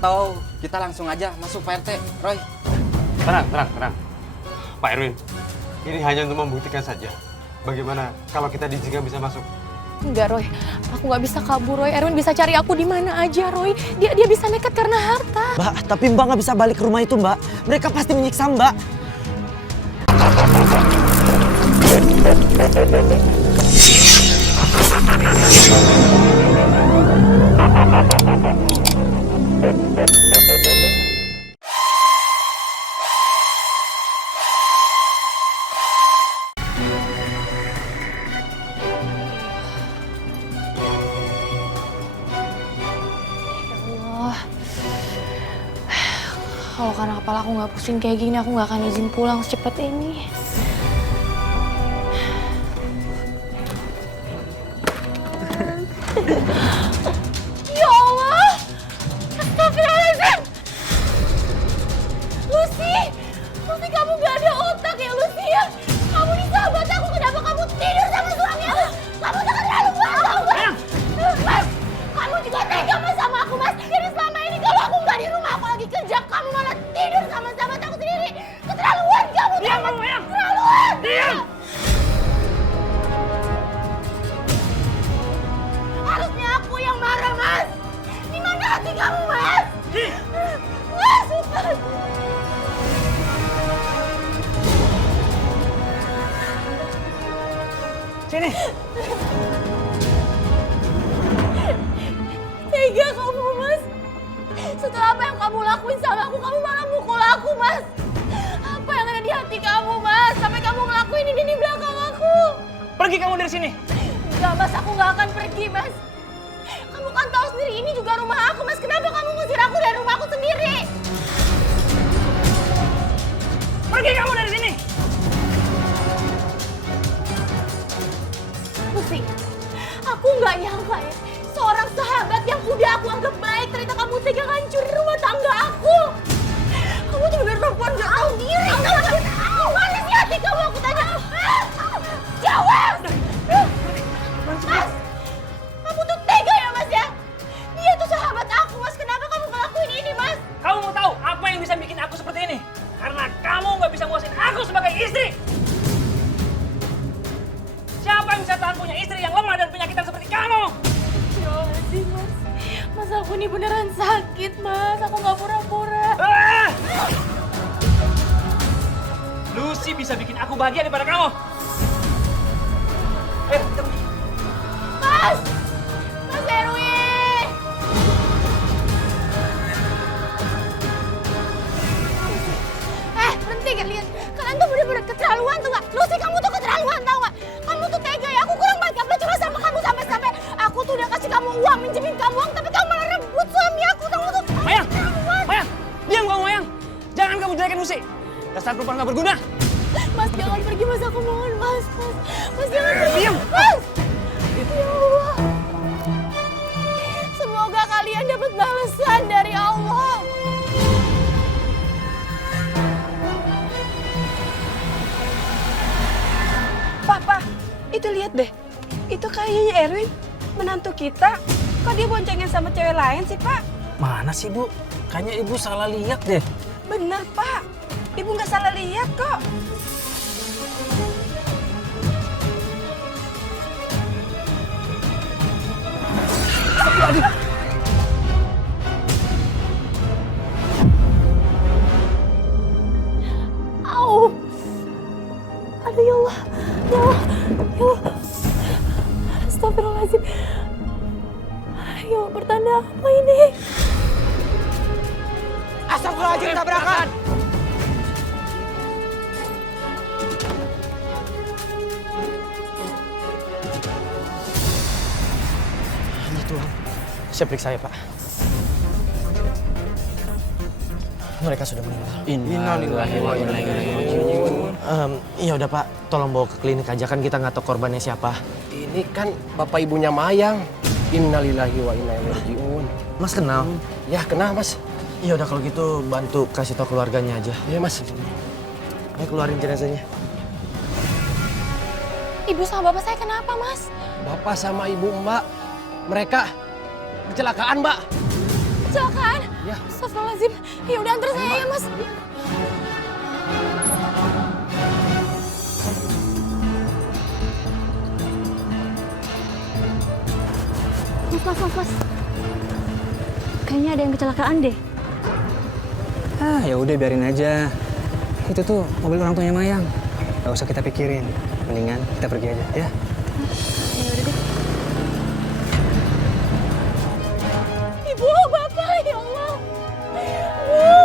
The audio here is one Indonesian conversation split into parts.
Atau kita langsung aja masuk Pak RT, Roy? Tenang. Pak Erwin, ini hanya untuk membuktikan saja. Bagaimana kalau kita diizinkan bisa masuk? Enggak, Roy. Aku nggak bisa kabur, Roy. Erwin bisa cari aku di mana aja, Roy. Dia bisa nekat karena harta. Mbak, tapi Mbak nggak bisa balik ke rumah itu, Mbak. Mereka pasti menyiksa Mbak. Kalau karena kepala aku nggak pusing kayak gini, aku nggak akan izin pulang secepat ini. Ya Allah! Astagfirullahaladzim! Lucy! Lucy, kamu nggak ada otak ya, Lucy ya? Kamu nih sahabat aku, kenapa kamu tidur sama suami aku? Kamu tuh keterlaluan, tau gak? Mas! Kamu juga tega mas sama aku, Mas. Jadi selama ini kalau aku nggak di rumah, aku lagi kerja, kamu malah tidur sama sahabat aku sendiri. Keterlaluan kamu, Diam, kamu, Mayang! keterlaluan! Diam! Harusnya aku yang marah, Mas. Di mana hati kamu, Mas? Mas! Sini. Tega kamu, Mas. Setelah apa yang kamu lakuin sama aku, kamu malah mukul aku, Mas. Apa yang ada di hati kamu, Mas? Sampai kamu ngelakuin ini di belakang aku. Pergi kamu dari sini. Enggak, Mas. Aku nggak akan pergi, Mas. Kamu kan tahu sendiri ini juga rumah aku, Mas. Kenapa kamu ngusir aku dari rumah aku sendiri? Pergi kamu dari sini. Lucy, aku nggak nyangka ya. Seorang sahabat yang udah aku anggap baik, ternyata kamu tega hancurin rumah tangga aku. Kamu tuh bener perempuan gak tahu diri. Mana sih hati kamu, aku tanya. Jawab! Mas, kamu tuh tega ya, Mas ya? Dia tuh sahabat aku, Mas. Kenapa kamu ngelakuin ini, Mas? Kamu mau tahu apa yang bisa bikin aku seperti ini? Karena kamu nggak bisa nguasain aku sebagai istri. Siapa yang bisa tahan punya istri yang lemah dan penyakitan seperti kamu? Ya sih, Mas. Mas, aku ini beneran sakit, Mas. Aku nggak pura-pura. Lucy bisa bikin aku bahagia daripada kamu. Kita pergi. Mas! Mas Erwin! Berhenti kalian. Kalian tuh bener-bener keterlaluan tuh gak? Lucy, kamu tuh keterlaluan tau gak? Kamu tuh tega ya, aku kurang baik gak curhat sama kamu sampai-sampai aku tuh udah kasih kamu uang, minjemin kamu uang, tapi kamu malah rebut suami aku. Kamu tuh Mayang! keterlaluan. Mayang! Diam kamu, Mayang! Jangan kamu jelekin Lucy. Dasar perempuan gak berguna. Mas, jangan pergi, Mas. Aku mohon, Mas. Mas, jangan pergi. Diam! Mas! Ya Allah. Semoga kalian dapat balasan dari Allah. Papa, itu lihat deh. Itu kayaknya Erwin, menantu kita. Kok dia boncengin sama cewek lain sih, Pak? Mana sih, Bu? Kayaknya Ibu salah lihat deh. Bener, Pak. Ibu nggak salah lihat kok. Au. Aduh, ya Allah. Ya Allah. Ya Allah. Astagfirullahaladzim. Ya Allah, pertanda apa ini? Astagfirullahaladzim, tabrakan! Ya Tuhan, saya periksa ya, Pak. Mereka sudah meninggal. Innalillahi wa inna ilaihi raji'un. Iya udah Pak, tolong bawa ke klinik aja, kan kita nggak tahu korbannya siapa. Ini kan bapak ibunya Mayang. Innalillahi wa inna ilaihi raji'un. Mas kenal? Ya kenal mas. Iya udah kalau gitu bantu kasih tahu keluarganya aja. Iya mas. Ayo keluarin jenazahnya. Ibu sama bapak saya kenapa, Mas? Bapak sama ibu mbak, mereka kecelakaan mbak. Kecelakaan? Ya. Astagfirullahaladzim. Ya udah antar saya ya mas. Mas. Kayaknya ada yang kecelakaan deh. Ah, ya udah biarin aja. Itu tuh mobil orang tuanya Mayang. Gak usah kita pikirin. Mendingan kita pergi aja, ya. Ya udah deh. Ibu, bapak, ya Allah.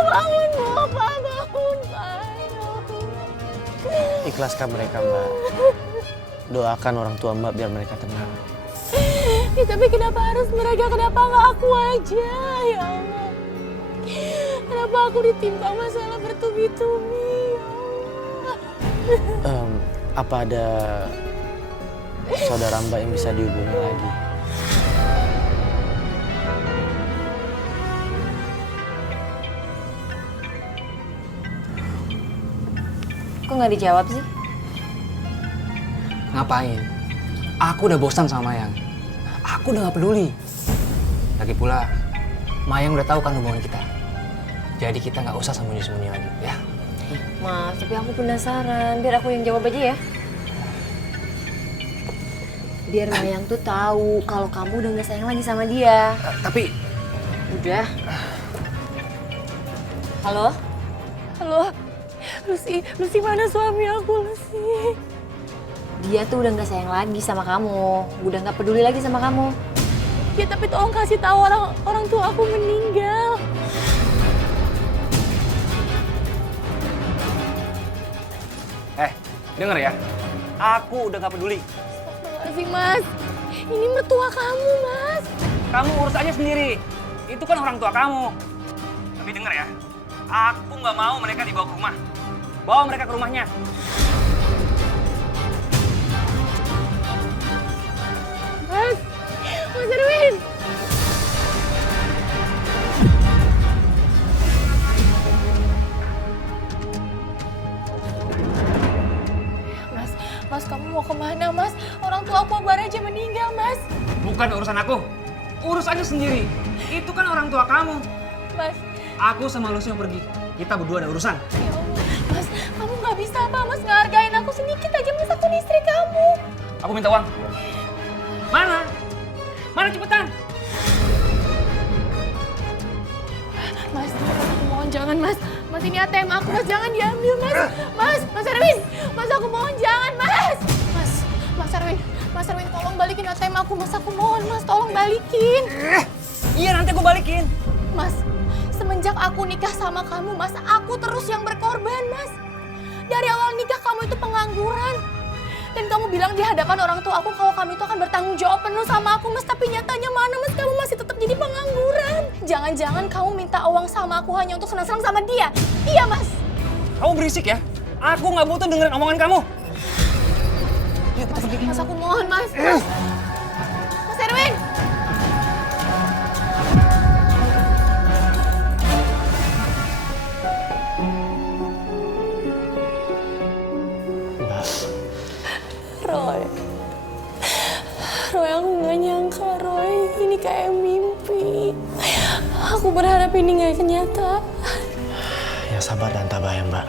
Bangun, bapak, bangun, Pak. Ya Allah. Ikhlaskan mereka, Mbak. Doakan orang tua Mbak biar mereka tenang. Ya, tapi kenapa harus mereka? Kenapa nggak aku aja? Ya Allah. Kenapa aku ditimpa masalah bertubi-tubi? Ya Allah. Apa ada saudara Mbak yang bisa dihubungi lagi? Kok nggak dijawab sih? Ngapain? Aku udah bosan sama Mayang. Aku udah gak peduli. Lagi pula, Mayang udah tahu kan hubungan kita. Jadi kita nggak usah sembunyi-sembunyi lagi, ya. Mas, tapi aku penasaran. Biar aku yang jawab aja ya. Biar Mayang tuh tahu kalau kamu udah nggak sayang lagi sama dia. Tapi Udah. Halo? Halo? Lucy mana suami aku, Lucy? Dia tuh udah nggak sayang lagi sama kamu. Udah nggak peduli lagi sama kamu. Ya tapi tolong kasih tahu orang tua aku meninggal. denger ya, aku udah gak peduli. Astagfirullahaladzim, Mas. Ini mertua kamu, Mas. Kamu urus aja sendiri. Itu kan orang tua kamu. Tapi denger ya, aku nggak mau mereka dibawa ke rumah. Bawa mereka ke rumahnya. Mas Erwin. Mas, kamu mau kemana, Mas? Orang tua aku baru aja meninggal, Mas. Bukan urusan aku. Urus aja sendiri. Itu kan orang tua kamu. Mas, Aku sama Lucy mau pergi. Kita berdua ada urusan. ya Allah. Mas, kamu nggak bisa apa, Mas, ngehargain aku sedikit aja, Mas. Aku nih istri kamu. Aku minta uang. Mana? Mana cepetan? Mas, aku mohon jangan, Mas. Mas, ini ATM aku, Mas. Jangan diambil, Mas. Mas Erwin. Mas, aku mohon jangan, Mas. Mas Erwin. Mas Erwin, tolong balikin ATM aku, Mas. Aku mohon, Mas. Tolong balikin. Iya, nanti aku balikin. Mas, semenjak aku nikah sama kamu, Mas, aku terus yang berkorban, Mas. Dari awal nikah kamu itu pengangguran. Dan kamu bilang di hadapan orang tua aku kalau kamu itu akan bertanggung jawab penuh sama aku, Mas. Tapi nyatanya mana, Mas? Kamu masih tetap jadi pengangguran. Jangan-jangan kamu minta uang sama aku hanya untuk senang-senang sama dia. Iya, Mas. Kamu berisik ya. Aku nggak butuh dengerin omongan kamu. Mas, aku mohon, Mas. Mas Erwin. Mbak, Roy, aku nggak nyangka, Roy. Ini kayak mimpi. Aku berharap ini nggak kenyataan. ya sabar dan tabah ya Mbak.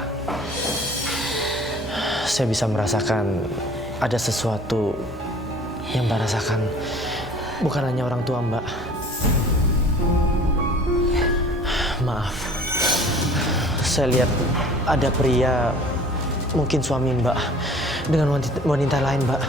Saya bisa merasakan ada sesuatu yang Mbak rasakan. Bukan hanya orang tua Mbak. Maaf. Saya lihat ada pria, mungkin suami Mbak, dengan wanita lain, Mbak.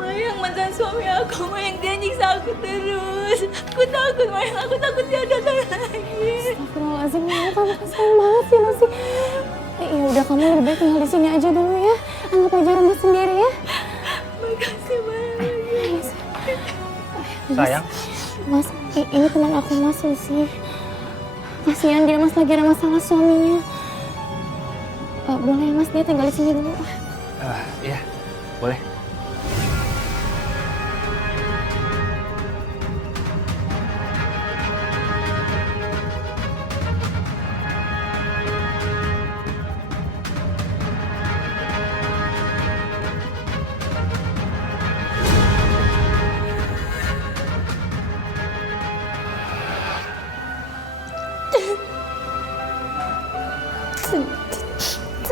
Mayang mantan suami aku, Mayang dia nyiksa aku terus. Aku takut dia datang lagi. Astagfirullahaladzim, Mayang, kamu kasihan banget sih, Lucy. Ya udah, kamu lebih baik tinggal di sini aja dulu ya. Anggap aja rumah sendiri ya. Makasih banyak. Sayang. Mas, ini teman aku, Mas, Lucy. Kasihan dia, Mas, lagi ada masalah suaminya. Boleh ya, Mas, dia tinggal di sini dulu. Iya, boleh.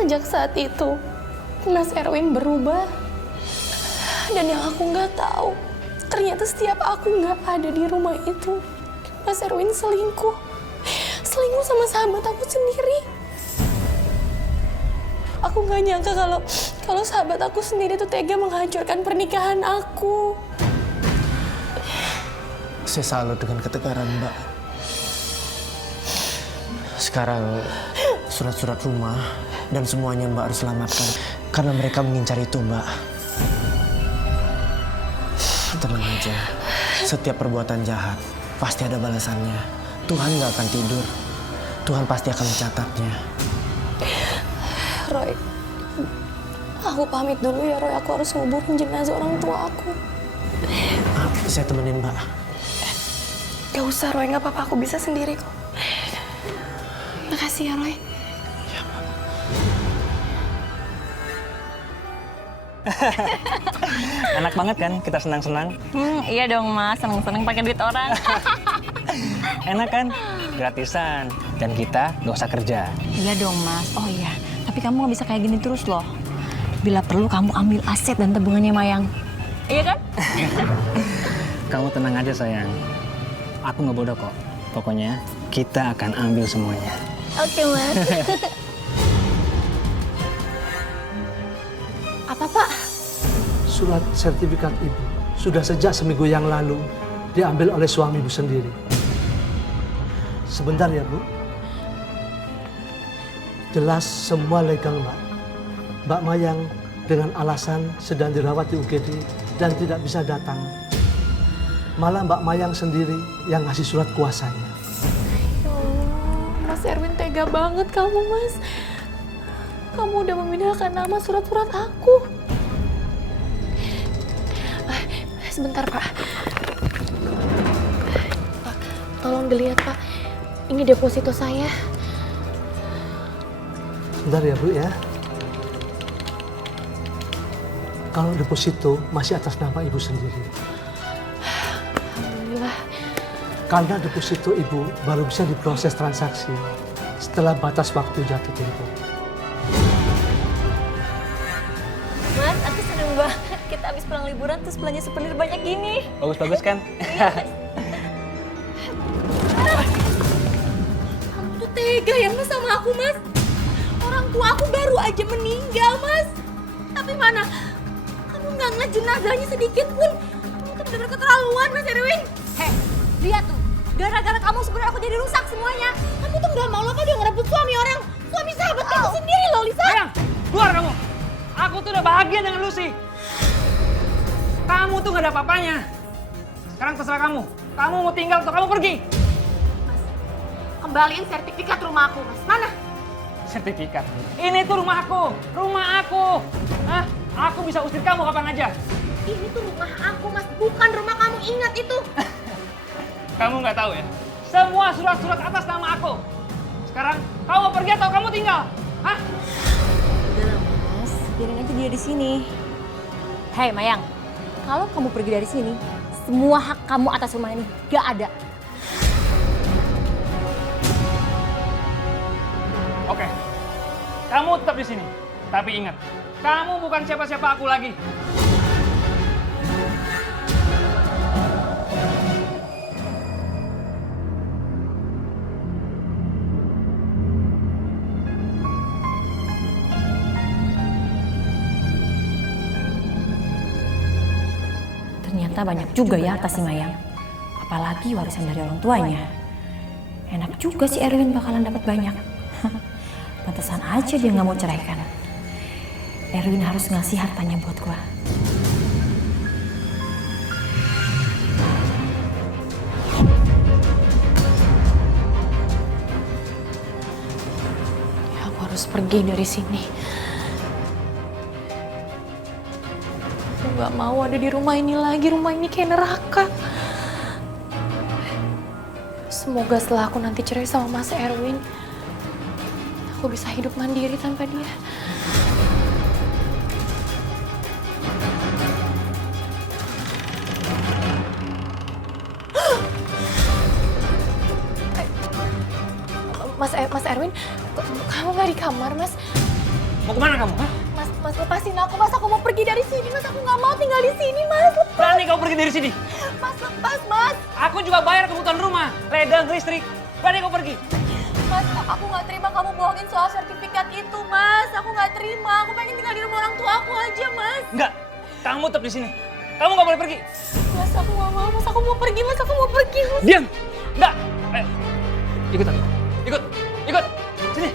Sejak saat itu, Mas Erwin berubah. Dan yang aku nggak tahu, ternyata setiap aku nggak ada di rumah itu, Mas Erwin selingkuh. Selingkuh sama sahabat aku sendiri. Aku nggak nyangka kalau sahabat aku sendiri tuh tega menghancurkan pernikahan aku. Saya salut dengan ketegaran Mbak. Sekarang surat-surat rumah dan semuanya Mbak harus selamatkan. Karena mereka mengincar itu Mbak. Tenang aja. Setiap perbuatan jahat pasti ada balasannya. Tuhan gak akan tidur. Tuhan pasti akan mencatatnya. Roy, aku pamit dulu ya Roy. Aku harus nguburin jenazah orang tua aku. Saya temenin Mbak. Gak usah Roy, gak apa-apa. Aku bisa sendiri kok. Makasih ya Roy. Enak banget kan kita senang-senang? Iya dong mas, seneng-seneng pakai duit orang. Enak kan? Gratisan. Dan kita gak usah kerja. Iya dong mas, oh iya. Tapi kamu gak bisa kayak gini terus loh. Bila perlu kamu ambil aset dan tabungannya Mayang. Iya kan? Kamu tenang aja sayang. Aku nggak bodoh kok. Pokoknya kita akan ambil semuanya. Oke mas. Apa pak? Surat sertifikat ibu sudah sejak seminggu yang lalu diambil oleh suami ibu sendiri. Sebentar ya Bu. Jelas semua legal Mbak. Mbak Mayang dengan alasan sedang dirawat di UGD dan tidak bisa datang. Malah Mbak Mayang sendiri yang ngasih surat kuasanya. Mas Erwin tega banget kamu mas. Kamu udah memindahkan nama surat-surat aku. Sebentar Pak. Pak, tolong dilihat Pak. Ini deposito saya. Sebentar ya Bu ya. Kalau deposito masih atas nama ibu sendiri. Alhamdulillah. Karena deposito ibu baru bisa diproses transaksi setelah batas waktu jatuh tempo. Mas, aku seneng banget. Kita habis pulang liburan terus belanja souvenir banyak gini. Bagus-bagus kan? Kamu tuh tega ya mas sama aku mas. Orang tua aku baru aja meninggal mas. Tapi mana? Kamu nggak ngeliat jenazahnya sedikit pun. Kamu tuh bener-bener keterlaluan mas Erwin. Heh, lihat tuh. Gara-gara kamu sebenarnya aku jadi rusak semuanya. Kamu tuh nggak mau apa dia ngerebut suami orang. Suami sahabat kamu sendiri loh Lisa. Sayang, keluar kamu. Aku tuh udah bahagia dengan Lucy. Kamu tuh gak ada apa-apanya. Sekarang terserah kamu. Kamu mau tinggal atau kamu pergi? Mas, kembaliin sertifikat rumah aku mas. Mana? Sertifikat? Ini tuh rumah aku. Rumah aku. Hah? Aku bisa usir kamu kapan aja. Ini tuh rumah aku mas, bukan rumah kamu. Ingat itu. Kamu nggak tahu ya? Semua surat-surat atas nama aku. Sekarang kamu mau pergi atau kamu tinggal? Hah? Udah lah mas, biarin aja dia di sini. Hei Mayang, kalau kamu pergi dari sini, semua hak kamu atas rumah ini gak ada. Oke, kamu tetap di sini. Tapi ingat, kamu bukan siapa-siapa aku lagi. Ternyata banyak juga ya atas si Mayang. Apalagi warisan dari orang tuanya. Enak juga si Erwin bakalan dapat banyak. Pantesan aja dia nggak mau ceraikan. Erwin harus ngasih hartanya buat gua. Ya, aku harus pergi dari sini. Aku nggak mau ada di rumah ini lagi. Rumah ini kayak neraka. Semoga setelah aku nanti cerai sama Mas Erwin, aku bisa hidup mandiri tanpa dia. Mas Erwin, kamu nggak di kamar, Mas? Mau kemana kamu? Hah? Mas lepasin aku, Mas. Aku mau pergi dari sini, Mas. Aku nggak mau tinggal di sini, Mas. Lepas. Berani kau pergi dari sini? Mas, lepas, Mas. Aku juga bayar kebutuhan rumah, ledang, listrik. Berani kau pergi? Mas, aku nggak terima kamu bohongin soal sertifikat itu, Mas. Aku nggak terima. Aku pengen tinggal di rumah orang tua aku aja, Mas. Enggak, kamu tetap di sini. Kamu nggak boleh pergi. Mas, aku nggak mau, Mas. Aku mau pergi, Mas. Aku mau pergi, Mas. Diam! Enggak! Ayo. Ikut aku. Ikut! Ikut! Sini!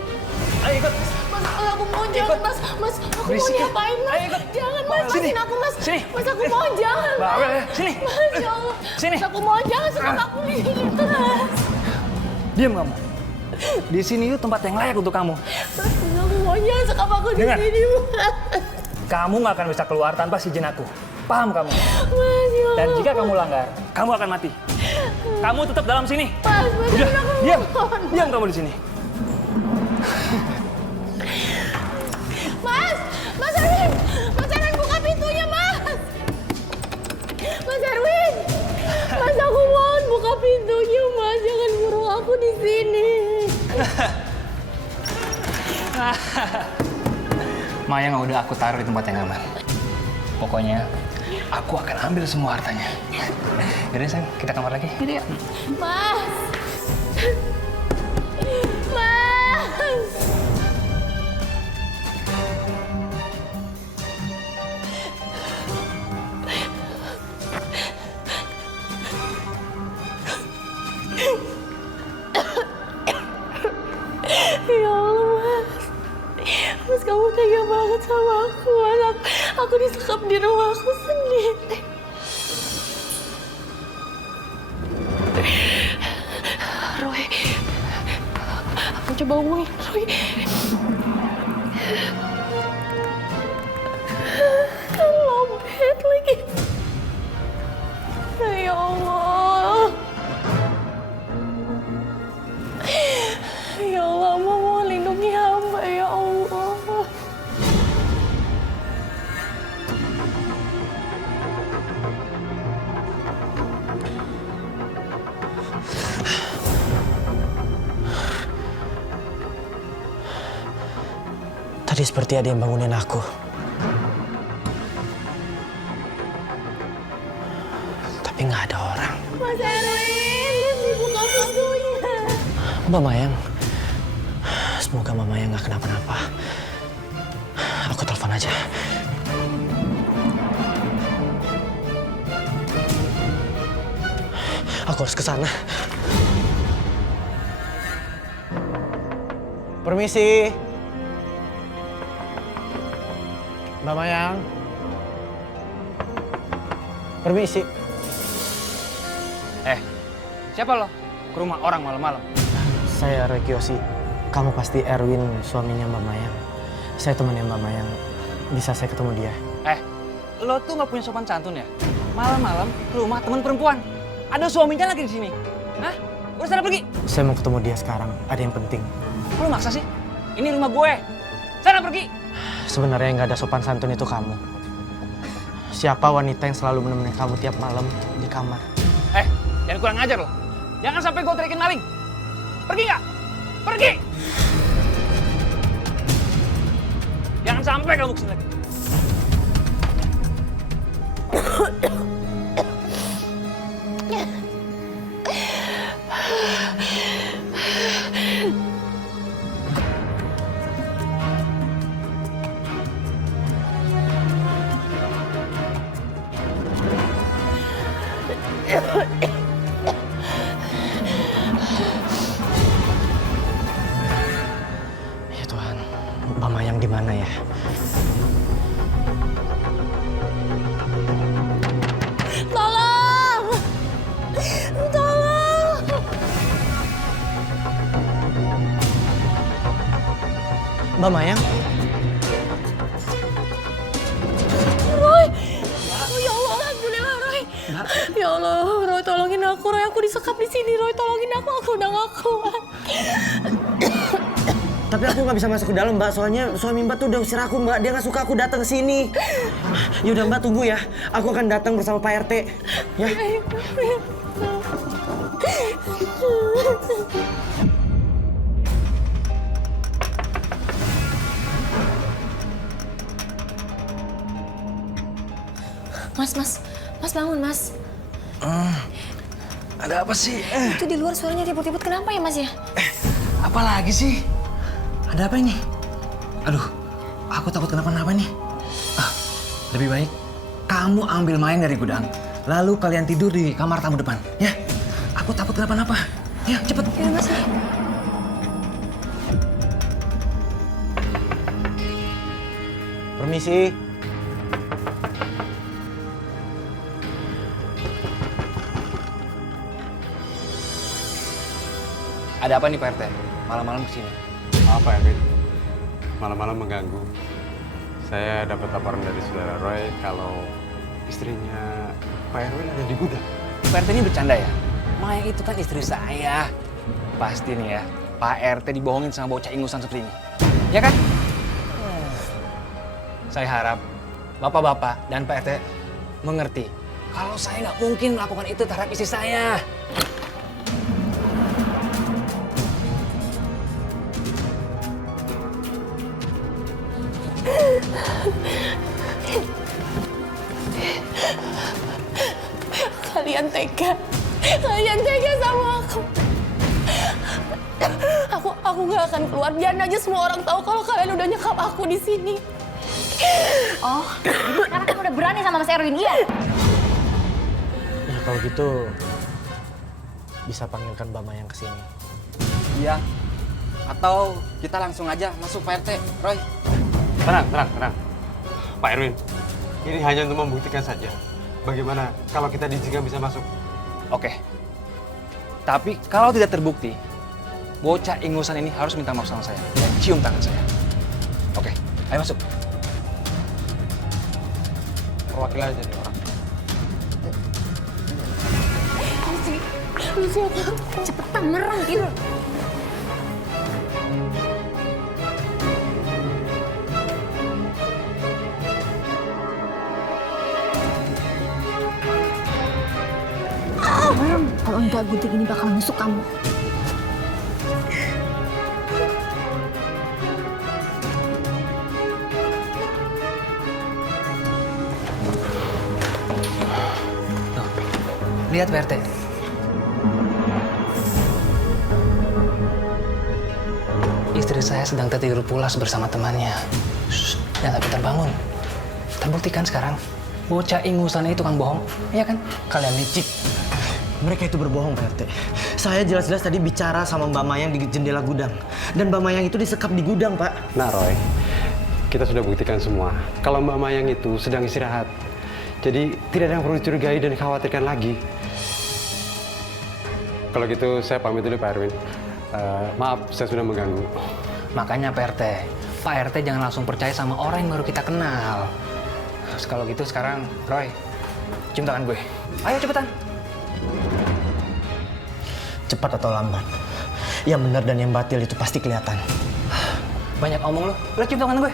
Ayo ikut! Mas, aku mau jangan, Mas. Mas, aku Berisik mau ya. diapain, Mas? Ayo ikut. Jangan, Mas. Sini. Lepasin aku, Mas. Sini. Mas, aku mau jangan, Mas. Bawel ya. Sini. Mas, ya Allah. Sini. Mas, aku mau jangan suka aku di sini, Mas. Diam kamu. Di sini itu tempat yang layak untuk kamu. Mas, aku mau jangan suka aku di Dengar. sini, Mas. Kamu nggak akan bisa keluar tanpa izin aku. Paham kamu? Mas, ya Allah. Dan jika kamu langgar, kamu akan mati. Kamu tetap dalam sini. Mas, Mas, Udah, aku diam. mohon. Diam kamu di sini. Mas, Mas Erwin, Mas Erwin buka pintunya, Mas. Mas Erwin, Mas aku mohon buka pintunya, Mas. Jangan kurung aku di sini. Maya nggak udah aku taruh di tempat yang aman. Pokoknya aku akan ambil semua hartanya. Yaudah sayang, kita kamar lagi. Yaudah yuk. Mas. Mas. Ya Allah, Mas. Mas, kamu tega banget sama aku, Mas. Aku disekap di rumahku sendiri. Roy, aku coba hubungin Roy. Lobet lagi. Ya Allah. Ya Allah, mau lindungi hamba, ya Allah. Tadi seperti ada yang bangunin aku. Tapi nggak ada orang. Mas Erwin, dibuka pintunya. Mbak Mayang. Semoga Mbak Mayang nggak kenapa-napa. Aku telepon aja. Aku harus ke sana. Permisi. Mbak Mayang. Permisi. Siapa lo? Ke rumah orang malam-malam. Saya Roy Kiyoshi. Kamu pasti Erwin, suaminya Mbak Mayang. Saya temannya Mbak Mayang. Bisa saya ketemu dia? Lo tuh nggak punya sopan santun ya? Malam-malam ke rumah teman perempuan. Ada suaminya lagi di sini. Hah? Udah sana pergi. Saya mau ketemu dia sekarang. Ada yang penting. Kok lo maksa sih? Ini rumah gue. Sana pergi. Sebenarnya yang nggak ada sopan santun itu kamu. Siapa wanita yang selalu menemani kamu tiap malam di kamar? Jangan kurang ajar lo. Jangan sampai gue teriakin maling. Pergi nggak? Pergi! Jangan sampai kamu kesini lagi. Ya Tuhan, Mbak Mayang di mana ya? Tolong! Tolong! Mbak Mayang? Roy! Oh, ya Allah, alhamdulillah, Roy. Ya Allah, Roy tolongin aku, Roy. Aku disekap di sini, Roy. Tolongin aku udah gak kuat. Tapi aku nggak bisa masuk ke dalam, Mbak. Soalnya suami Mbak tuh udah usir aku, Mbak. Dia nggak suka aku datang ke sini. Yaudah, Mbak, tunggu ya. Aku akan datang bersama Pak RT. Ya. Mas bangun, Mas. Ada apa sih? Itu di luar suaranya ribut-ribut, kenapa ya, Mas ya? Apa lagi sih? Ada apa ini? Aduh, aku takut kenapa-napa nih. Lebih baik kamu ambil Mayang dari gudang, lalu kalian tidur di kamar tamu depan, ya? Aku takut kenapa-napa. Ya, cepet. Ya, Mas. Permisi. Ada apa nih Pak RT? Malam-malam kesini. Maaf Pak Erwin, malam-malam mengganggu. Saya dapat laporan dari saudara Roy kalau istrinya Pak Erwin ada di gudang. Pak RT ini bercanda ya? Mayang itu kan istri saya. Pasti nih ya, Pak RT dibohongin sama bocah ingusan seperti ini. Ya kan? Saya harap Bapak-Bapak dan Pak RT mengerti kalau saya nggak mungkin melakukan itu terhadap istri saya. Kalian tega sama aku. Aku nggak akan keluar. Biarin aja semua orang tahu kalau kalian udah nyekap aku di sini. Oh, sekarang kamu udah berani sama Mas Erwin, iya? Ya kalau gitu bisa panggilkan Mbak Mayang ke sini. Iya. Atau kita langsung aja masuk Pak RT, Roy. Tenang. Pak Erwin, ini hanya untuk membuktikan saja. Bagaimana kalau kita diizinkan bisa masuk? Oke. Tapi kalau tidak terbukti, bocah ingusan ini harus minta maaf sama saya dan cium tangan saya. Oke, ayo masuk. Perwakilan aja nih orang. Cepetan, merang gitu. Kalau enggak, gunting ini bakal nusuk kamu. Tuh, lihat Pak RT. Istri saya sedang tertidur pulas bersama temannya. Dan tapi terbangun. Terbuktikan sekarang, bocah ingusan itu kan bohong, iya kan? Kalian licik. Mereka itu berbohong, Pak RT. Saya jelas-jelas tadi bicara sama Mbak Mayang di jendela gudang. Dan Mbak Mayang itu disekap di gudang, Pak. Nah Roy, kita sudah buktikan semua kalau Mbak Mayang itu sedang istirahat. Jadi tidak ada yang perlu dicurigai dan dikhawatirkan lagi. Kalau gitu saya pamit dulu Pak Erwin. Maaf, saya sudah mengganggu. Makanya Pak RT jangan langsung percaya sama orang yang baru kita kenal. Kalau gitu sekarang, Roy, cium tangan gue. Ayo cepetan. Cepat atau lambat, yang benar dan yang batil itu pasti kelihatan. Banyak omong lu, udah cium tangan gue.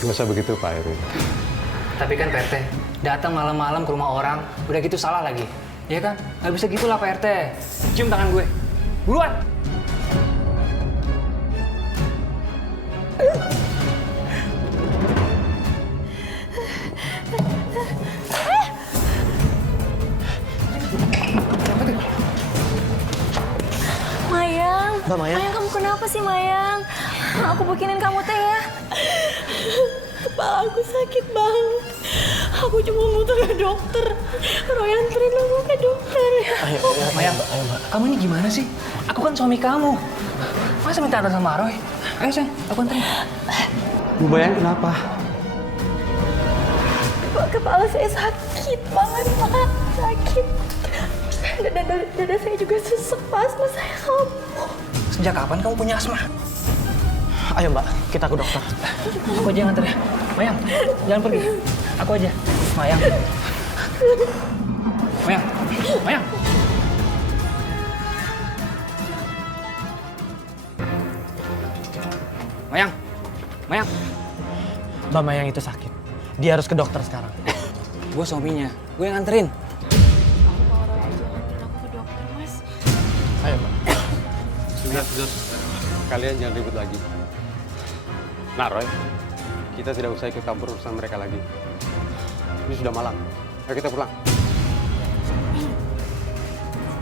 Nggak usah begitu Pak Erwin. Tapi kan Pak RT, datang malam-malam ke rumah orang, udah gitu salah lagi. Iya kan? Nggak bisa gitulah Pak RT. Cium tangan gue. Buruan! Mayang. Mbak Mayang? Mayang, kamu kenapa sih, Mayang? Aku bikinin kamu teh ya. Kepala aku sakit banget. Aku cuma butuh ke dokter. Roy anterin aku ke dokter. Ayo, Mayang, Mbak. kamu ini gimana sih? Aku kan suami kamu. Masa minta antar sama Roy? Ayo sayang, aku anterin. Bu Mayang kenapa? Kepala saya sakit banget, Pak. Sakit. Dada saya juga sesek, Pak. Asma saya kambuh. Sejak kapan kamu punya asma? Ayo Mbak, kita ke dokter. Aku aja yang nganter ya. Mayang, jangan pergi. Aku aja. Mayang. Mayang. Mayang. Mayang. Mayang. Mbak Mayang itu sakit. Dia harus ke dokter sekarang. Gue suaminya. Gue yang nganterin. Ayo Mbak. Sudah. Kalian jangan ribut lagi. Nah Roy, kita tidak usah ikut campur urusan mereka lagi. Ini sudah malam. Ayo kita pulang.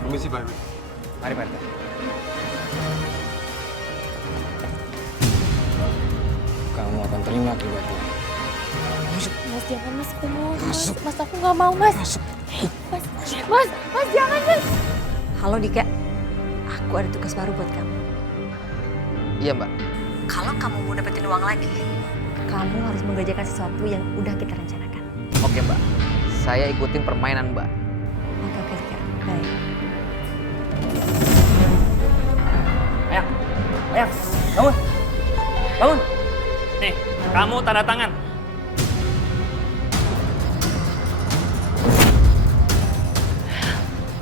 Permisi Pak RW. Mari Pak RT. Kamu akan terima akibatnya. Mas jangan mas, aku mau mas aku nggak mau mas. Mas jangan mas. Halo Dika, aku ada tugas baru buat kamu. Iya mbak. Kalau kamu mau dapetin uang lagi, kamu harus mengerjakan sesuatu yang udah kita rencanakan. Oke mbak. Saya ikutin permainan mbak. Oke Dika, baik. Ayang, bangun. Bangun. Nih, kamu tanda tangan.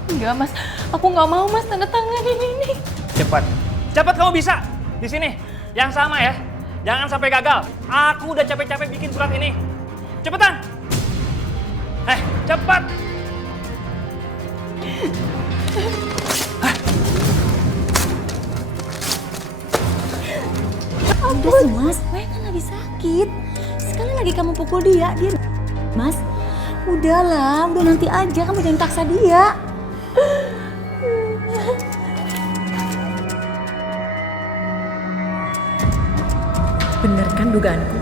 Enggak mas, aku nggak mau mas tanda tangan ini. Cepat. Cepat kamu bisa. Di sini. Yang sama ya. Jangan sampai gagal. Aku udah capek-capek bikin surat ini. Cepetan. Cepat. Udah sih mas, Maya kan lagi sakit. Sekali lagi kamu pukul dia. Mas, udahlah, udah nanti aja, kamu jangan paksa dia. Bener kan dugaanku?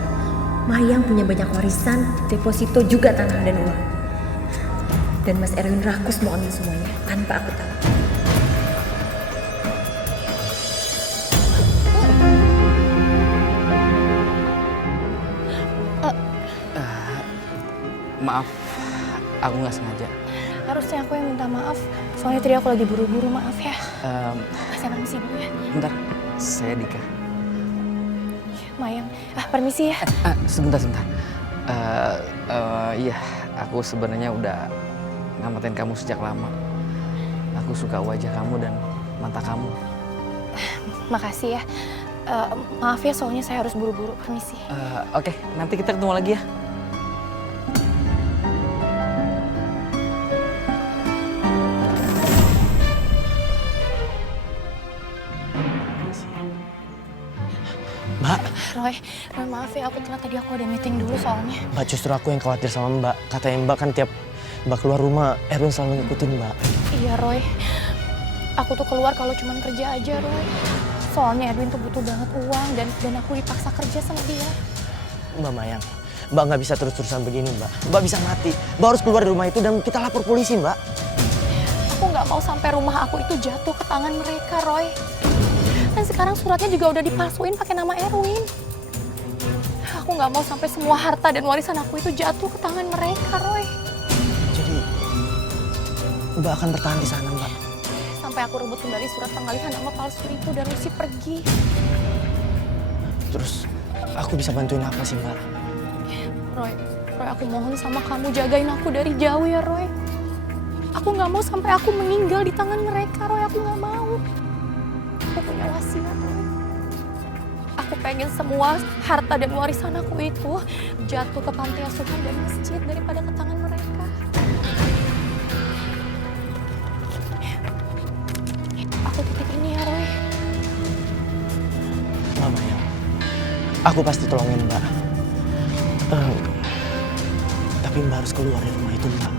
Mayang punya banyak warisan, deposito juga tanah dan uang. Dan Mas Erwin rakus mau ambil semuanya tanpa aku tahu. Maaf, aku nggak sengaja. Harusnya aku yang minta maaf. Soalnya tadi aku lagi buru-buru, maaf ya. Saya permisi dulu ya. Bentar, saya Dika. Mayang, permisi ya. Sebentar. Iya, aku sebenarnya udah ngamatin kamu sejak lama. Aku suka wajah kamu dan mata kamu. Makasih ya. Maaf ya, soalnya saya harus buru-buru. Permisi. Oke, nanti kita ketemu lagi ya. Roy, maaf ya, aku telat tadi, aku ada meeting dulu soalnya. Mbak, justru aku yang khawatir sama Mbak. Katanya Mbak kan tiap Mbak keluar rumah, Erwin selalu ngikutin Mbak. Iya Roy, aku tuh keluar kalau cuman kerja aja Roy. Soalnya Edwin tuh butuh banget uang dan aku dipaksa kerja sama dia. Mbak Mayang, Mbak nggak bisa terus-terusan begini Mbak. Mbak bisa mati. Mbak harus keluar dari rumah itu dan kita lapor polisi Mbak. Aku nggak mau sampai rumah aku itu jatuh ke tangan mereka Roy. Dan sekarang suratnya juga udah dipalsuin pakai nama Erwin. Aku nggak mau sampai semua harta dan warisan aku itu jatuh ke tangan mereka, Roy. Jadi, Mbak akan bertahan di sana, Mbak? Sampai aku rebut kembali surat pengalihan nama palsu itu dan Lucy pergi. Terus, aku bisa bantuin apa sih, Mbak? Roy, aku mohon sama kamu jagain aku dari jauh ya, Roy. Aku nggak mau sampai aku meninggal di tangan mereka, Roy. Aku nggak mau. Aku punya wasiat, Roy. Aku pengen semua harta dan warisan aku itu jatuh ke panti asuhan dan masjid daripada ke tangan mereka. Aku titip ini ya, Roy. Mama ya, aku pasti tolongin Mbak. Tapi Mbak harus keluar dari rumah itu, Mbak.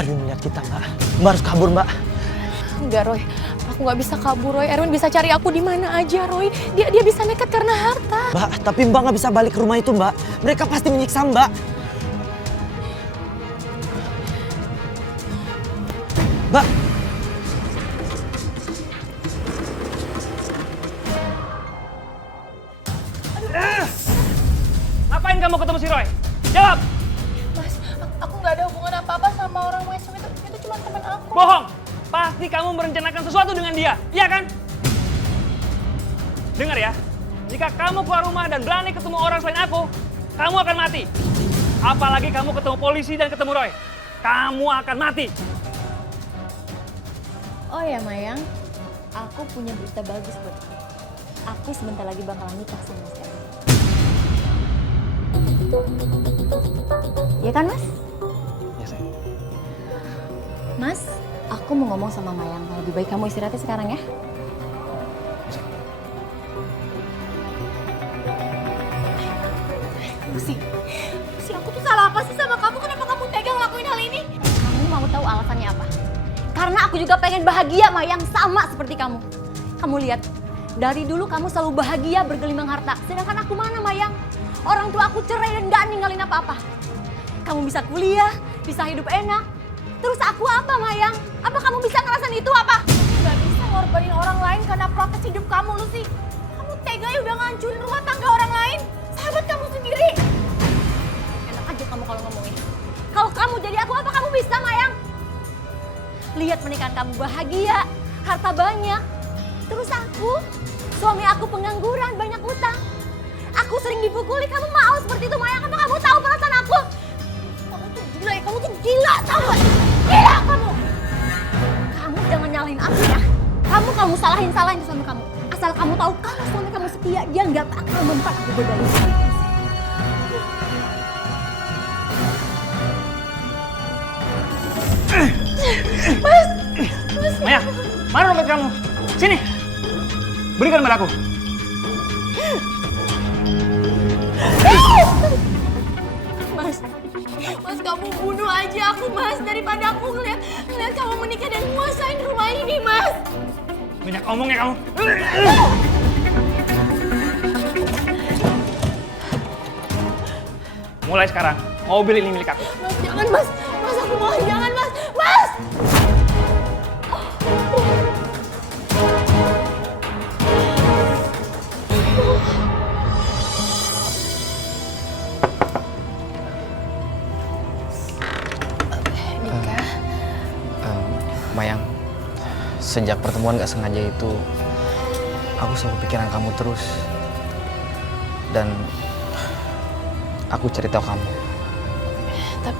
Erwin melihat kita, Mbak. Mbak harus kabur, Mbak. Enggak, Roy. Aku nggak bisa kabur, Roy. Erwin bisa cari aku di mana aja, Roy. Dia bisa nekat karena harta. Mbak, tapi Mbak nggak bisa balik ke rumah itu, Mbak. Mereka pasti menyiksa Mbak. Mbak. Ngapain kamu ketemu si Roy? Jawab! Mas, aku nggak ada hubungan apa-apa sama orang mesum itu. Itu cuma teman aku. Bohong! Pasti kamu merencanakan sesuatu dengan dia, iya kan? Dengar ya, jika kamu keluar rumah dan berani ketemu orang selain aku, kamu akan mati. Apalagi kamu ketemu polisi dan ketemu Roy. Kamu akan mati. Oh ya Mayang, aku punya berita bagus buat kamu. Aku sebentar lagi bakalan nikah sama Mas Erwin. Ya kan Mas? Ya sayang. Mas, aku Aku mau ngomong sama Mayang. Lebih baik kamu istirahatnya sekarang ya. Lucy, aku tuh salah apa sih sama kamu? Kenapa kamu tega ngelakuin hal ini? Kamu mau tahu alasannya apa? Karena aku juga pengen bahagia, Mayang, sama seperti kamu. Kamu lihat, dari dulu kamu selalu bahagia bergelimang harta. Sedangkan aku mana, Mayang? Orang tua aku cerai dan gak ninggalin apa-apa. Kamu bisa kuliah, bisa hidup enak. Terus aku apa, Mayang? Apa kamu bisa ngerasain itu apa? Gak bisa ngorbanin orang lain karena protes hidup kamu, Lucy. Kamu tega ya udah ngancurin rumah tangga orang lain. Sahabat kamu sendiri. Enak aja kamu kalau ngomongin. Kalau kamu jadi aku, apa kamu bisa, Mayang? Lihat pernikahan kamu bahagia, harta banyak. Terus aku, suami aku pengangguran, banyak utang. Aku sering dipukuli, kamu mau seperti itu, Mayang? Apa kamu tahu perasaan aku? Kamu tuh gila ya, kamu tuh gila, tahu gak? Gila kamu! Kamu jangan nyalahin aku ya. Kamu salahin suami kamu. Asal kamu tahu kalau suami kamu setia, dia nggak bakal mempan aku godain. Maya, mana dompet kamu? Sini, berikan padaku. Mas, kamu bunuh aja aku, Mas. Daripada aku ngeliat kamu menikah dan nguasain rumah ini, Mas. Banyak omongnya kamu. Mulai sekarang, mobil ini milik aku. Mas, jangan, Mas. Mas, aku mohon, jangan, Mas. Mas! Mayang, sejak pertemuan gak sengaja itu, aku selalu pikiran kamu terus. Dan aku cerita kamu.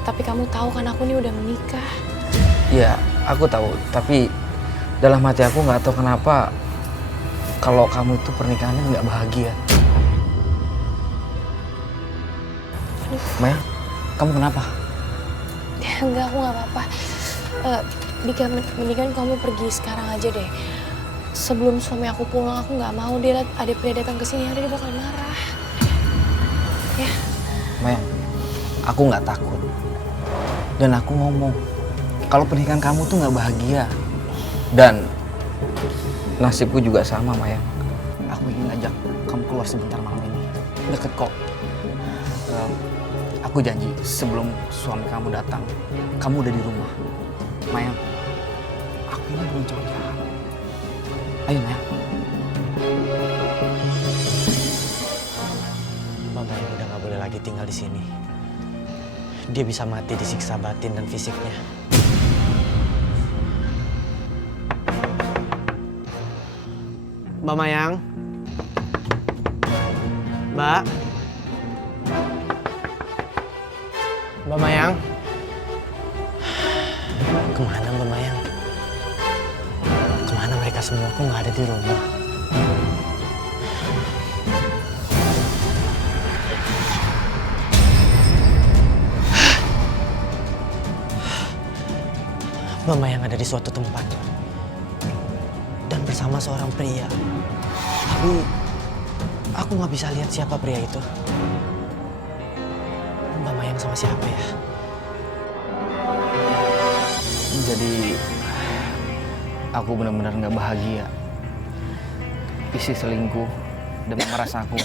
Tapi kamu tahu kan aku ini udah menikah. Iya, aku tahu. Tapi dalam hati aku nggak tahu kenapa kalau kamu itu pernikahannya nggak bahagia. Mayang, kamu kenapa? Enggak, aku nggak apa-apa. Dika, mendingan kamu pergi sekarang aja deh. Sebelum suami aku pulang, aku nggak mau dia lihat adik pria datang ke sini, dia bakal marah. Ya. Mayang, aku nggak takut. Dan aku ngomong, kalau pernikahan kamu tuh nggak bahagia. Dan nasibku juga sama, Mayang. Aku ingin ajak kamu keluar sebentar malam ini. Deket kok. Aku janji sebelum suami kamu datang, kamu udah di rumah. Mayang, aku ini belum cowok jahat. Ayo, Mayang. Mama yang udah nggak boleh lagi tinggal di sini. Dia bisa mati disiksa batin dan fisiknya. Mbak Mayang, Mbak, Mbak Mayang, kemana Mbak Mayang? Kemana mereka semua? Kok nggak ada di rumah? Mama yang ada di suatu tempat dan bersama seorang pria. Tapi aku nggak bisa lihat siapa pria itu. Mbak Mayang sama siapa ya? Jadi aku benar-benar nggak bahagia. Isi selingkuh dan memeras aku.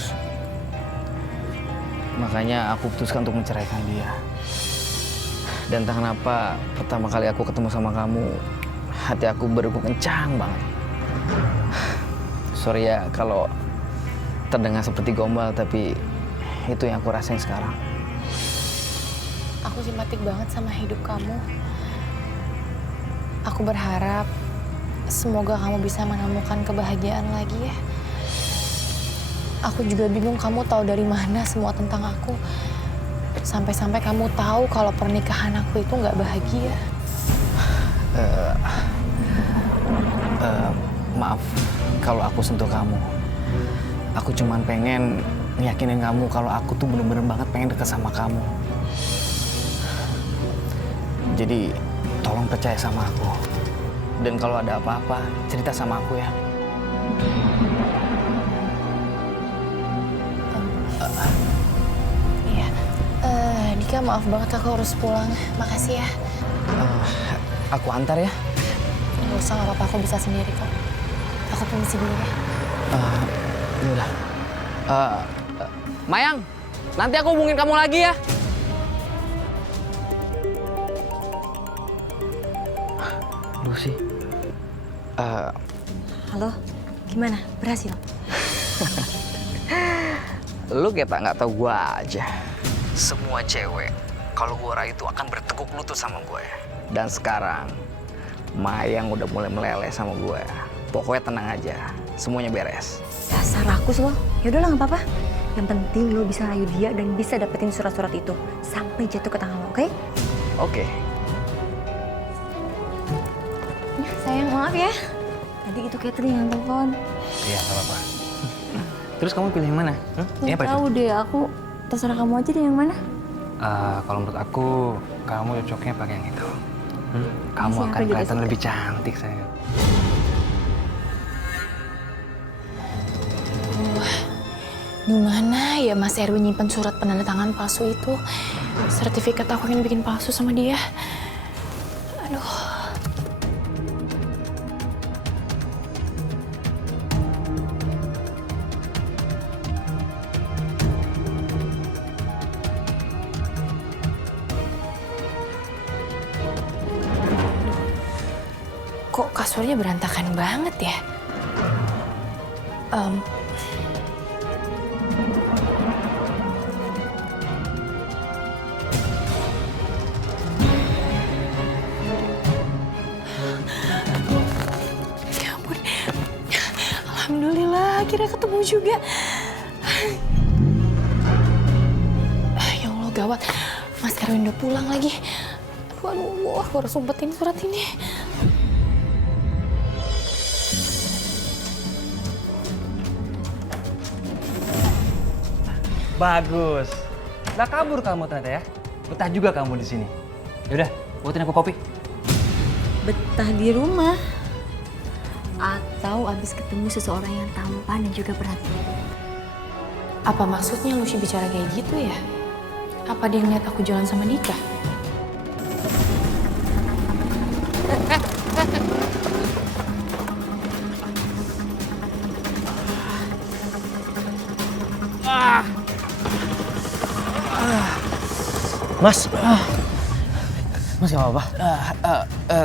Makanya aku putuskan untuk menceraikan dia. Dan entah kenapa pertama kali aku ketemu sama kamu, hati aku berdegup kencang banget. Sorry ya kalau terdengar seperti gombal, tapi itu yang aku rasain sekarang. Aku simpatik banget sama hidup kamu. Aku berharap semoga kamu bisa menemukan kebahagiaan lagi ya. Aku juga bingung kamu tahu dari mana semua tentang aku. Sampai-sampai kamu tahu kalau pernikahan aku itu nggak bahagia. Maaf kalau aku sentuh kamu. Aku cuman pengen ngeyakinin kamu kalau aku tuh bener-bener banget pengen deket sama kamu. Jadi tolong percaya sama aku. Dan kalau ada apa-apa, cerita sama aku ya. Iya. Dika, maaf banget aku harus pulang. Makasih ya. Aku antar ya. Nggak usah, nggak apa-apa. Aku bisa sendiri kok. Aku permisi dulu ya. Yaudah. Mayang, nanti aku hubungin kamu lagi ya. Lucy. Halo, gimana? Berhasil? Lu kayak tak nggak tahu gua aja. Semua cewek, kalau gua rayu itu akan bertekuk lutut sama gue. Dan sekarang, Mayang udah mulai meleleh sama gue. Pokoknya tenang aja, semuanya beres. Dasar rakus lo. Yaudah lah, nggak apa-apa. Yang penting lo bisa rayu dia dan bisa dapetin surat-surat itu sampai jatuh ke tangan lo, oke? Oke. Sayang, maaf ya. Tadi itu Catherine yang telepon. Iya, nggak apa-apa. Terus kamu pilih yang mana? Ini apa itu? Tahu deh, aku terserah kamu aja deh yang mana. Kalau menurut aku, kamu cocoknya pakai yang itu. Kamu Iya sih, akan aku juga kelihatan suka. lebih cantik, sayang. Di mana ya Mas Erwin nyimpen surat penandatangan palsu itu? Sertifikat aku yang bikin palsu sama dia. Aduh. Kok kasurnya berantakan banget ya? Ya ampun. Alhamdulillah akhirnya ketemu juga. Ya Allah, gawat. Mas Erwin udah pulang lagi. Aduh, aku harus umpetin surat ini. Bagus. Nggak kabur kamu ternyata ya. Betah juga kamu di sini. Yaudah, buatin aku kopi. Betah di rumah atau abis ketemu seseorang yang tampan dan juga perhatian. Apa maksudnya Lucy bicara kayak gitu ya? Apa dia ngeliat aku jalan sama Dika? Mas, Mas nggak apa-apa?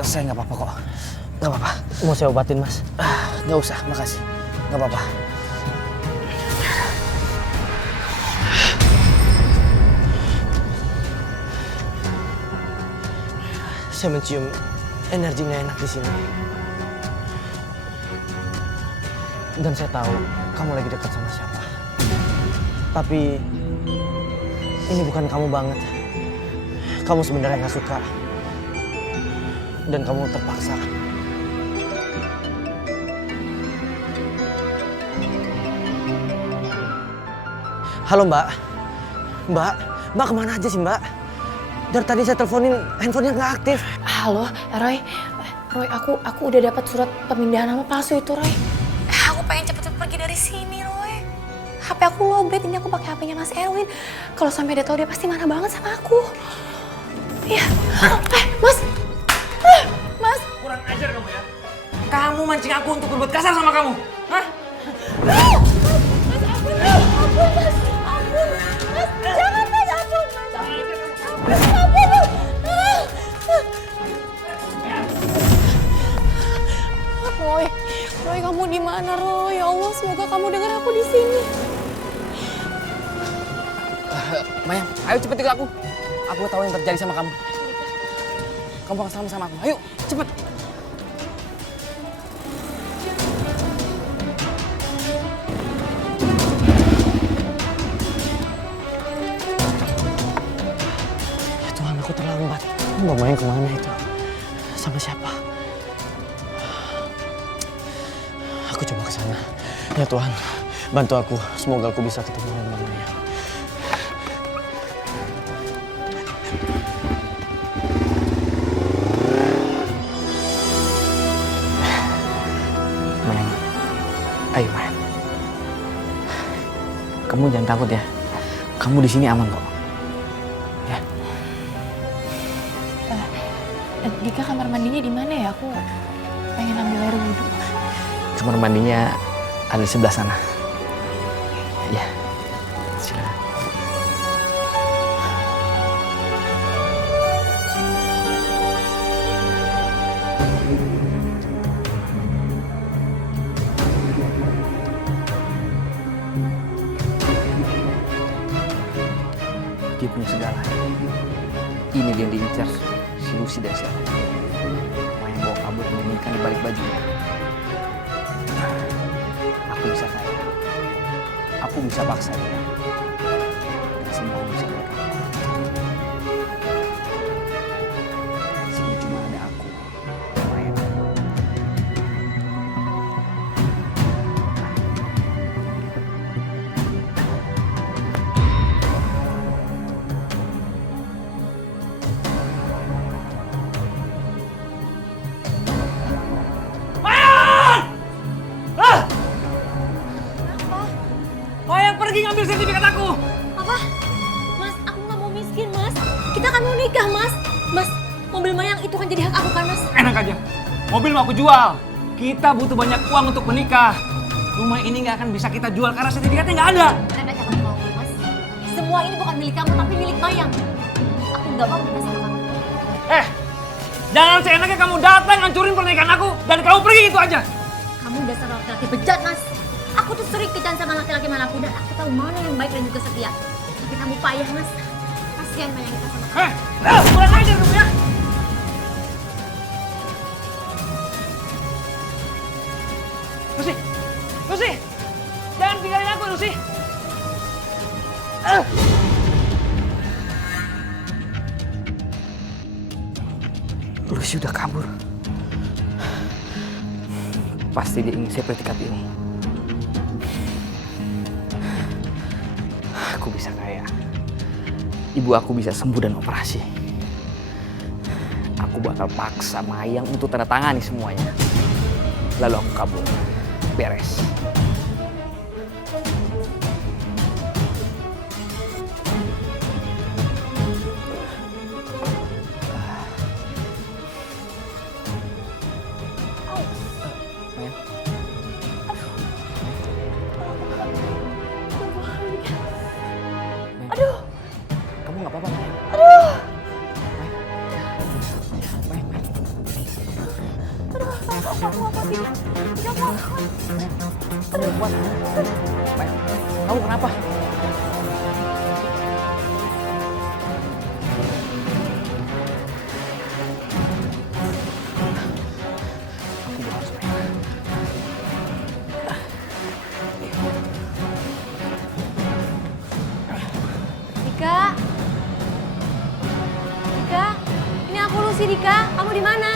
Saya nggak apa-apa kok. Nggak apa-apa. mau saya obatin, Mas? Nggak usah, makasih. Nggak apa-apa. Saya mencium energi nggak enak di sini. Dan saya tahu kamu lagi dekat sama siapa. Tapi ini bukan kamu banget. Kamu sebenarnya nggak suka. Dan kamu terpaksa. Halo Mbak. Mbak kemana aja sih Mbak? Dari tadi saya teleponin, handphonenya nggak aktif. Halo, Roy. Roy, aku udah dapat surat pemindahan nama palsu itu, Roy. Aku pengen cepet-cepet pergi dari sini, Roy. HP aku lowbat, ini aku pakai HP-nya Mas Erwin. Kalau sampai dia tahu, dia pasti marah banget sama aku. Iya. Mas. Mas. Kurang ajar kamu ya. Kamu mancing aku untuk berbuat kasar sama kamu. Hah? Mas, ampun, Mas. Ampun, Mas. Jangan, Mas. Ampun, Mas. Ampun. Roy, kamu di mana, Roy? Ya Allah, semoga kamu dengar aku di sini. Mayang, ayo cepet ikut aku. Aku tahu yang terjadi sama kamu. Kamu akan sama aku. Ayo, cepet. Ya Tuhan, aku terlambat. Mbak Mayang kemana itu? Sama siapa? Aku coba ke sana. Ya Tuhan, bantu aku. Semoga aku bisa ketemu dengan Mbak Mayang. kamu jangan takut ya. Kamu di sini aman kok. Ya. Dika, kamar mandinya di mana ya? Aku pengen ambil air wudhu. Kamar mandinya ada di sebelah sana. Ya, silakan. Dia punya segala. Ini dia yang diincar si Lucy dan siapa. Main bawa kabur menyembunyikan di balik bajunya. Aku bisa kaya. Aku bisa paksa dia. Dan semua bisa mereka. Sini cuma ada aku, Maya. Mayang pergi ngambil sertifikat aku. Apa? Mas, aku nggak mau miskin, Mas. Kita kan mau nikah, Mas. Mas, mobil Mayang itu kan jadi hak aku kan, Mas? Enak aja. Mobil mau aku jual. Kita butuh banyak uang untuk menikah. Rumah ini nggak akan bisa kita jual karena sertifikatnya nggak ada. Enak aja kamu mau, Mas. Semua ini bukan milik kamu, tapi milik Mayang. Aku nggak mau nikah sama kamu. Jangan seenaknya kamu datang hancurin pernikahan aku dan kamu pergi itu aja. Kamu dasar laki-laki bejat, Mas. Aku tuh sering kencan sama laki-laki manapun dan aku tahu mana yang baik dan juga setia. Tapi kamu payah, Mas. Kasihan Mayang kita sama kamu. Pulang aja kamu ya. Lucy, Lucy, jangan tinggalin aku, Lucy. Lucy udah kabur. Pasti dia ingin sertifikat ini. Aku bisa kaya. Ibu aku bisa sembuh dan operasi. Aku bakal paksa Mayang untuk tanda tangani semuanya. Lalu aku kabur. Beres. Mayang. Aduh, Kamu nggak apa-apa, Mayang? aduh. Mayang, Mayang. Kamu apa sih? Tidak mau. Kamu kuat. Mayang, kamu kenapa? Aku bolos, Mayang. Dika. Dika, ini aku Lucy, Dika. Kamu di mana?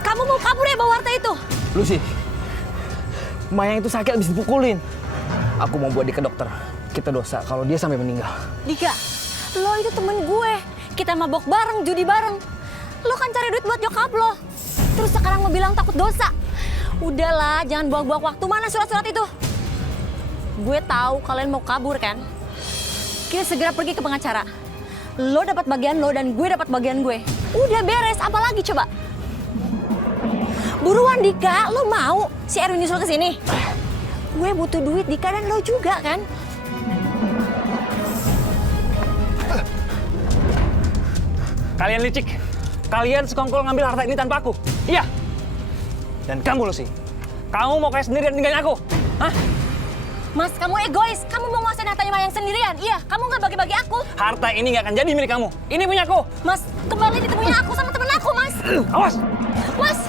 Kamu mau kabur ya bawa harta itu? Lucy, Mayang itu sakit habis dipukulin. Aku mau buat dia ke dokter. Kita dosa kalau dia sampai meninggal. Dika, lo itu temen gue. Kita mabok bareng, judi bareng. Lo kan cari duit buat nyokap lo. Terus sekarang mau bilang takut dosa. Udahlah, jangan buang-buang waktu. Mana surat-surat itu? Gue tahu kalian mau kabur kan? Kita segera pergi ke pengacara. Lo dapat bagian lo dan gue dapat bagian gue. Udah beres, apa lagi coba? Buruan Dika, lo mau si Erwin nyusul ke sini? Gue butuh duit Dika dan lo juga kan? Kalian licik. Kalian sekongkol ngambil harta ini tanpa aku. Iya. Dan kamu, Lucy. Kamu mau kayak sendiri dan ninggalin aku. Hah? Mas, kamu egois. Kamu mau nguasain hartanya Mayang sendirian. Iya, kamu nggak bagi-bagi aku. Harta ini nggak akan jadi milik kamu. Ini punya aku. Mas, kembali ditemuin aku sama temen aku, Mas. Awas. Mas.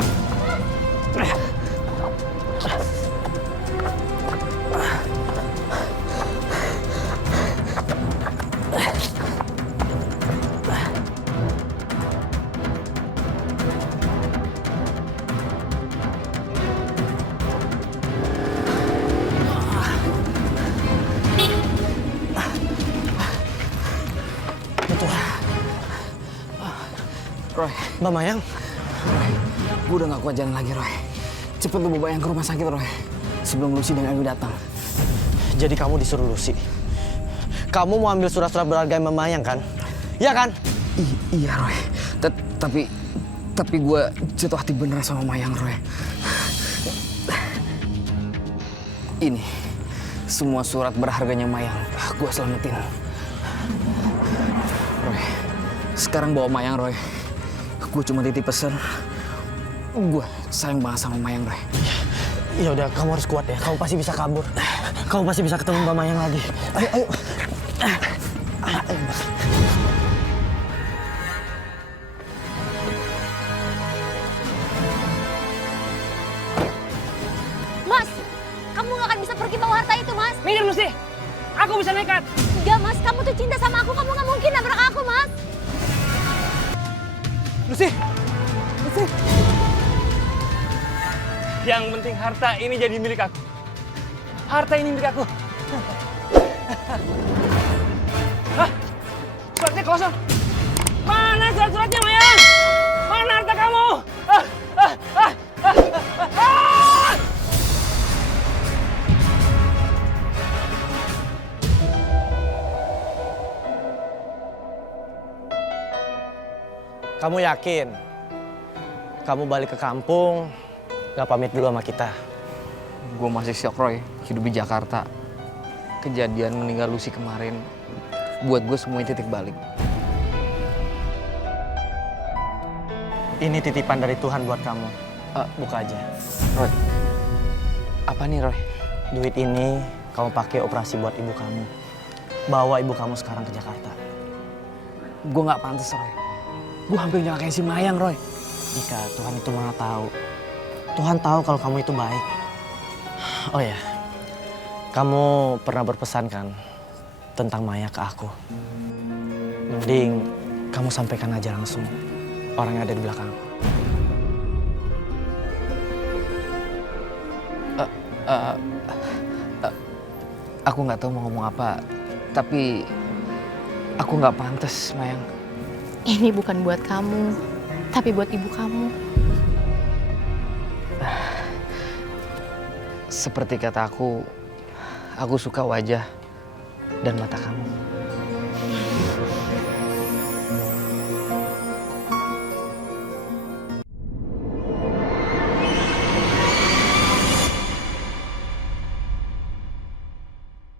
Roy, Mbak Mayang, Roy, gue udah gak kuat jalan lagi, Roy. Cepet lu bawa Mayang ke rumah sakit, Roy. sebelum Lucy dan Erwin datang. Jadi kamu disuruh Lucy. Kamu mau ambil surat-surat berharga Mbak Mayang kan? Iya kan? Iya Roy. Tapi gue jatuh hati beneran sama Mayang, Roy. Ini semua surat berharganya Mayang gue selamatin. Roy, sekarang bawa Mayang, Roy. Gue cuma titip pesan. Gue sayang banget sama Mayang, Roy. Ya udah, kamu harus kuat ya. Kamu pasti bisa kabur. Kamu pasti bisa ketemu Mbak Mayang lagi. Ayo. Mas, kamu gak akan bisa pergi bawa harta itu, Mas. Minggir Lucy, aku bisa nekat. Enggak, Mas. Kamu tuh cinta sama aku. Kamu gak mungkin nabrak aku, Mas. Lucy. Yang penting harta ini jadi milik aku. Harta ini milik aku. Hah? Suratnya kosong. Mana surat-suratnya, Mayang? Mana harta kamu? Kamu yakin? Kamu balik ke kampung, gak pamit dulu sama kita? Gue masih shock, Roy, hidup di Jakarta. Kejadian meninggal Lucy kemarin buat gue semuanya titik balik. Ini titipan dari Tuhan buat kamu. Buka aja. Roy, apa nih, Roy? Duit ini kamu pakai operasi buat ibu kamu. Bawa ibu kamu sekarang ke Jakarta. Gue nggak pantas, Roy. Gue hampir nyelakain si Mayang, Roy. Dika, Tuhan itu mana tahu. Tuhan tahu kalau kamu itu baik. Oh ya, kamu pernah berpesan kan tentang Maya ke aku. Mending kamu sampaikan aja langsung orang yang ada di belakang aku. Aku nggak tahu mau ngomong apa, tapi aku nggak pantas, Mayang. Ini bukan buat kamu, tapi buat ibu kamu. Seperti kata aku suka wajah dan mata kamu.